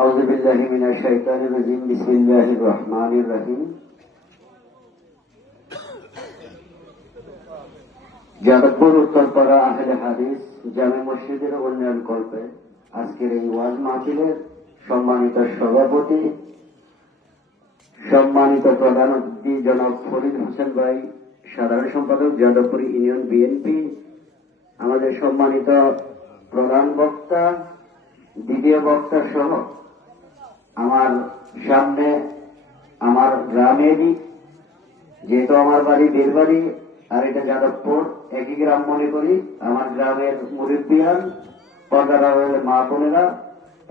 আউযু বিল্লাহি মিনাশ শাইতানির রাজিম। বিসমিল্লাহির রহমানির রহিম। যাদবপুর উত্তরপাড়া আহলে হাদিস জামে মসজিদের উন্নয়ন কল্পে আজকের এই ওয়াজ মাহফিলের সম্মানিত সভাপতি, সম্মানিত প্রধান অতিথি জনাব ফরিদ হোসেন ভাই, সাধারণ সম্পাদক যাদবপুর ইউনিয়ন বিএনপি, আমাদের সম্মানিত প্রধান বক্তা, দ্বিতীয় বক্তা সহ আমার সামনে আমার গ্রামেরই, যেহেতু আমার বাড়ি বেলবাড়ি আর এটা যাদবপুর একই গ্রাম মনে করি, আমার গ্রামের মুরিব্বিয়ান, পর্দার মা বোনেরা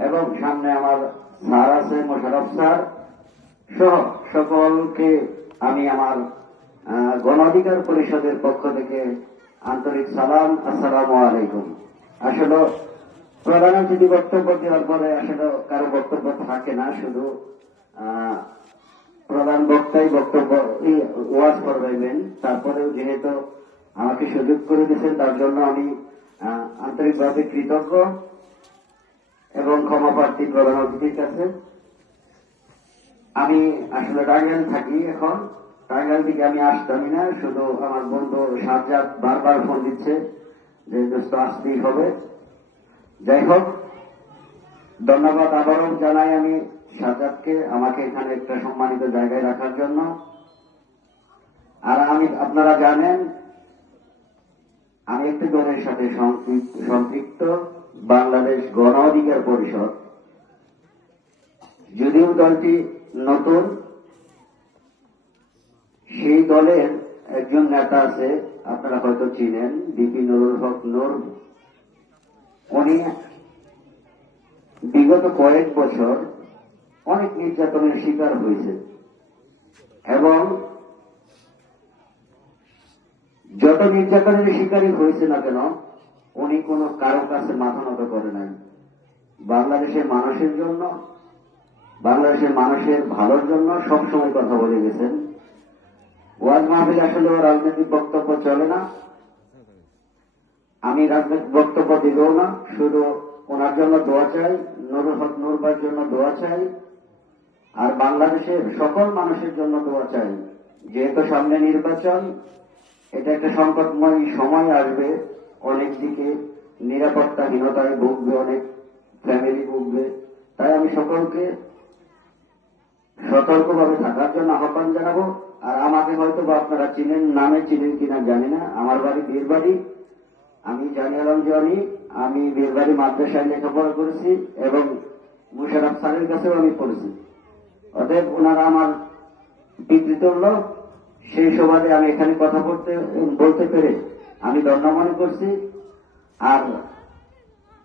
এবং সামনে আমার স্যার আছে মোশারফ স্যার সহ সকলকে আমি আমার গণ অধিকার পরিষদের পক্ষ থেকে আন্তরিক সালাম, আসসালামু আলাইকুম। আসলে প্রধান অতিথি বক্তব্য দেওয়ার পরে আসলে কারো বক্তব্য থাকে না, শুধু প্রধান বক্তাই বক্তব্য ওয়াজ করবেন। তারপরেও যেহেতু আমাকে সুযোগ করে দিয়েছেন তার জন্য আমি আন্তরিকভাবে কৃতজ্ঞ এবং ক্ষমা প্রার্থী প্রধান অতিথির কাছে। আমি আসলে টাঙ্গাইল থাকি, এখন টাঙ্গাইল থেকে আমি আসতামই না, শুধু আমার বন্ধু সাজ্জাদ বারবার ফোন দিচ্ছে যে দোস্ত আসতেই হবে। যাই হোক, ধন্যবাদ আবারও জানাই আমি সাজ্জাদকে আমাকে এখানে একটা সম্মানিত জায়গায় রাখার জন্য। আর আপনারা জানেন আমি একটি দলের সাথে সম্পৃক্ত, বাংলাদেশ গণ অধিকার পরিষদ। যদিও দলটি নতুন, সেই দলের একজন নেতা আছে, আপনারা হয়তো চিনেন, বিপি নুরুল হক নূর। উনি বিগত কয়েক বছর অনেক নির্যাতনের শিকার হয়েছে এবং যত নির্যাতনের শিকারই হয়েছে না কেন উনি কোনো কারো কাছে মাথা নত করে নাই। বাংলাদেশের মানুষের জন্য, বাংলাদেশের মানুষের ভালোর জন্য সবসময় কথা বলে গেছেন। ওয়াজ মাহফিল আসলে রাজনৈতিক বক্তব্য চলে না, আমি রাজনৈতিক বক্তব্য দিবও না, শুধু ওনার জন্য দোয়া চাই, নুরুল হক নূর ভাইয়ের জন্য দোয়া চাই, আর বাংলাদেশের সকল মানুষের জন্য দোয়া চাই। যেহেতু সামনে নির্বাচন, এটা একটা সংকটময় সময় আসবে, অনেক দিকে নিরাপত্তাহীনতায় ভুগবে, অনেক ফ্যামিলি ভুগবে। তাই আমি সকলকে সতর্কভাবে থাকার জন্য আহ্বান জানাবো। আর আমাকে হয়তো বা আপনারা চিনেন, নামে চিনেন কিনা জানি না, আমার বাড়ি বীরবাড়ি, আমি জানিয়ালাম জানি, আমি বীরবাড়ি মাদ্রাসায় লেখাপড়া করেছি এবং মুশারফ স্যারের কাছেও আমি পড়েছি। অতএব ওনারা আমার বিকৃত লোক, সেই সুবাদে আমি এখানে কথা বলতে পেরে আমি ধন্য মনে করছি। আর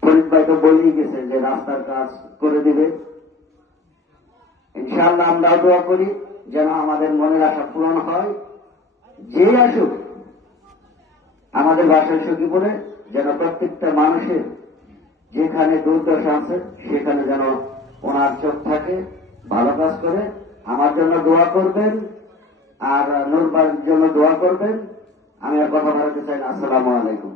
ফরিদ ভাই তো বলেই গেছে যে রাস্তার কাজ করে দিবে, ইনশাআল্লাহ আমরাও দোয়া করি যেন আমাদের মনের আশা পূরণ হয়। যে আসুক আমাদের বাসায় সখীপুরে, যেন প্রত্যেকটা মানুষের যেখানে দুর্দশা আছে সেখানে যেন ওনার চোখ থাকে, ভালো কাজ করে। আমার জন্য দোয়া করবেন আর নূর ভাইয়ের জন্য দোয়া করবেন। আমি আর কথা বাড়াতে চাই না। আসসালামু আলাইকুম।